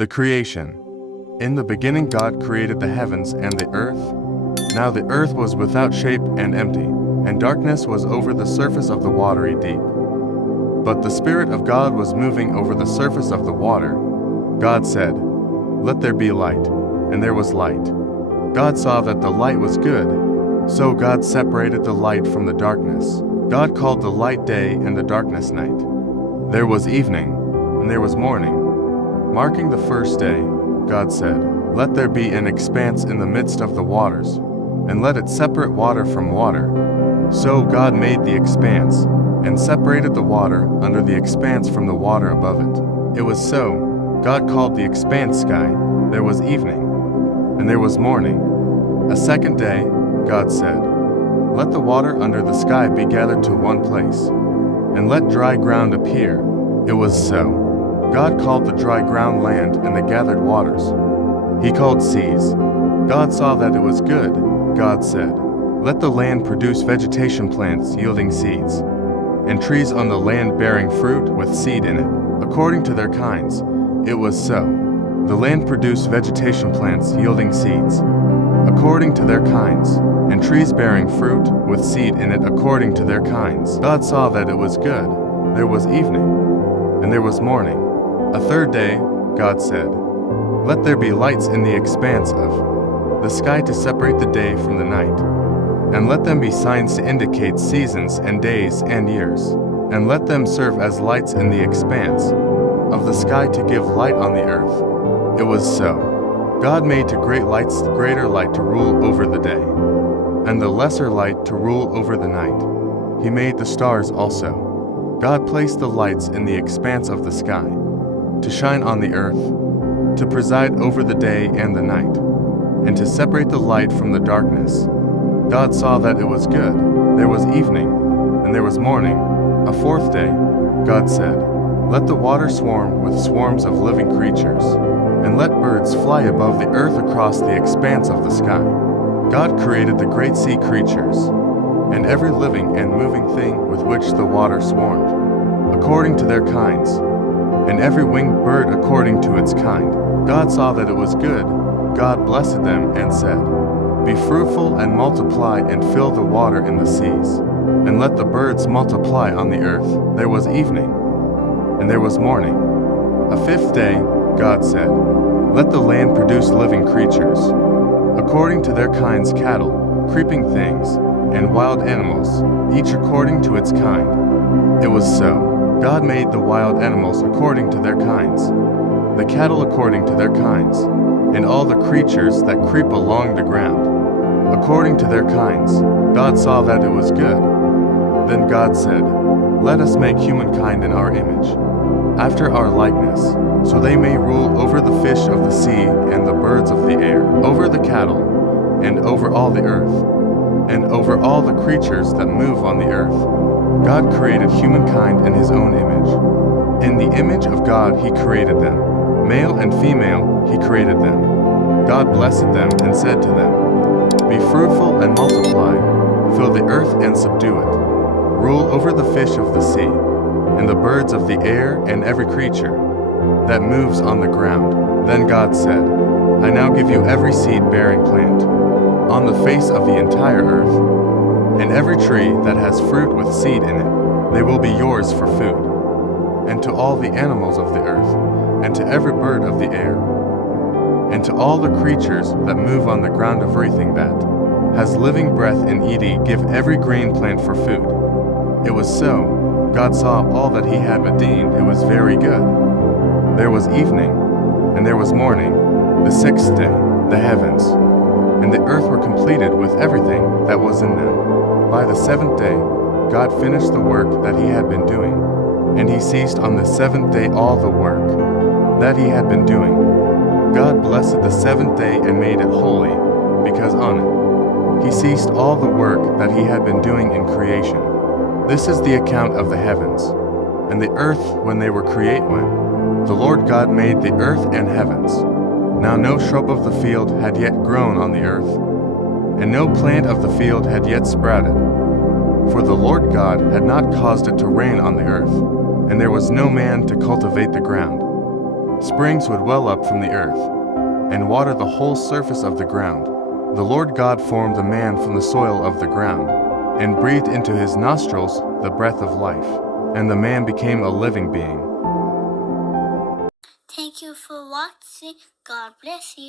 The creation. In the beginning God created the heavens and the earth. Now the earth was without shape and empty, and darkness was over the surface of the watery deep. But the Spirit of God was moving over the surface of the water. God said, "Let there be light," and there was light. God saw that the light was good, so God separated the light from the darkness. God called the light day and the darkness night. There was evening, and there was morning. Marking the first day, God said, "Let there be an expanse in the midst of the waters, and let it separate water from water." So God made the expanse, and separated the water under the expanse from the water above it. It was so. God called the expanse sky. There was evening, and there was morning. A second day, God said, "Let the water under the sky be gathered to one place, and let dry ground appear." It was so. God called the dry ground land and the gathered waters He called seas. God saw that it was good. God said, "Let the land produce vegetation plants yielding seeds, and trees on the land bearing fruit with seed in it, according to their kinds." It was so. The land produced vegetation plants yielding seeds, according to their kinds, and trees bearing fruit with seed in it according to their kinds. God saw that it was good. There was evening, and there was morning. A third day, God said, "Let there be lights in the expanse of the sky to separate the day from the night, and let them be signs to indicate seasons and days and years, and let them serve as lights in the expanse of the sky to give light on the earth." It was so. God made to great lights the greater light to rule over the day, and the lesser light to rule over the night. He made the stars also. God placed the lights in the expanse of the sky, to shine on the earth, to preside over the day and the night, and to separate the light from the darkness. God saw that it was good. There was evening, and there was morning. A fourth day, God said, "Let the water swarm with swarms of living creatures, and let birds fly above the earth across the expanse of the sky." God created the great sea creatures, and every living and moving thing with which the water swarmed, according to their kinds, and every winged bird according to its kind. God saw that it was good. God blessed them and said, "Be fruitful and multiply and fill the water in the seas, and let the birds multiply on the earth." There was evening, and there was morning. A fifth day, God said, "Let the land produce living creatures, according to their kinds, cattle, creeping things, and wild animals, each according to its kind." It was so. God made the wild animals according to their kinds, the cattle according to their kinds, and all the creatures that creep along the ground, according to their kinds. God saw that it was good. Then God said, "Let us make humankind in our image, after our likeness, so they may rule over the fish of the sea and the birds of the air, over the cattle, and over all the earth, and over all the creatures that move on the earth." God created humankind in His own image. In the image of God He created them. Male and female He created them. God blessed them and said to them, "Be fruitful and multiply, fill the earth and subdue it. Rule over the fish of the sea, and the birds of the air, and every creature that moves on the ground." Then God said, "I now give you every seed-bearing plant on the face of the entire earth, and every tree that has fruit with seed in it. They will be yours for food, and to all the animals of the earth, and to every bird of the air, and to all the creatures that move on the ground, everything that has living breath in it, give every green plant for food." It was so. God saw all that He had ordained. It was very good. There was evening, and there was morning. The sixth day, the heavens and the earth were completed with everything that was in them. By the seventh day, God finished the work that He had been doing, and He ceased on the seventh day all the work that He had been doing. God blessed the seventh day and made it holy, because on it He ceased all the work that He had been doing in creation. This is the account of the heavens and the earth when they were created, when the Lord God made the earth and heavens. Now no shrub of the field had yet grown on the earth, and no plant of the field had yet sprouted, for the Lord God had not caused it to rain on the earth, and there was no man to cultivate the ground. Springs would well up from the earth and water the whole surface of the ground. The Lord God formed the man from the soil of the ground and breathed into his nostrils the breath of life, and the man became a living being. Thank you for watching. God bless you.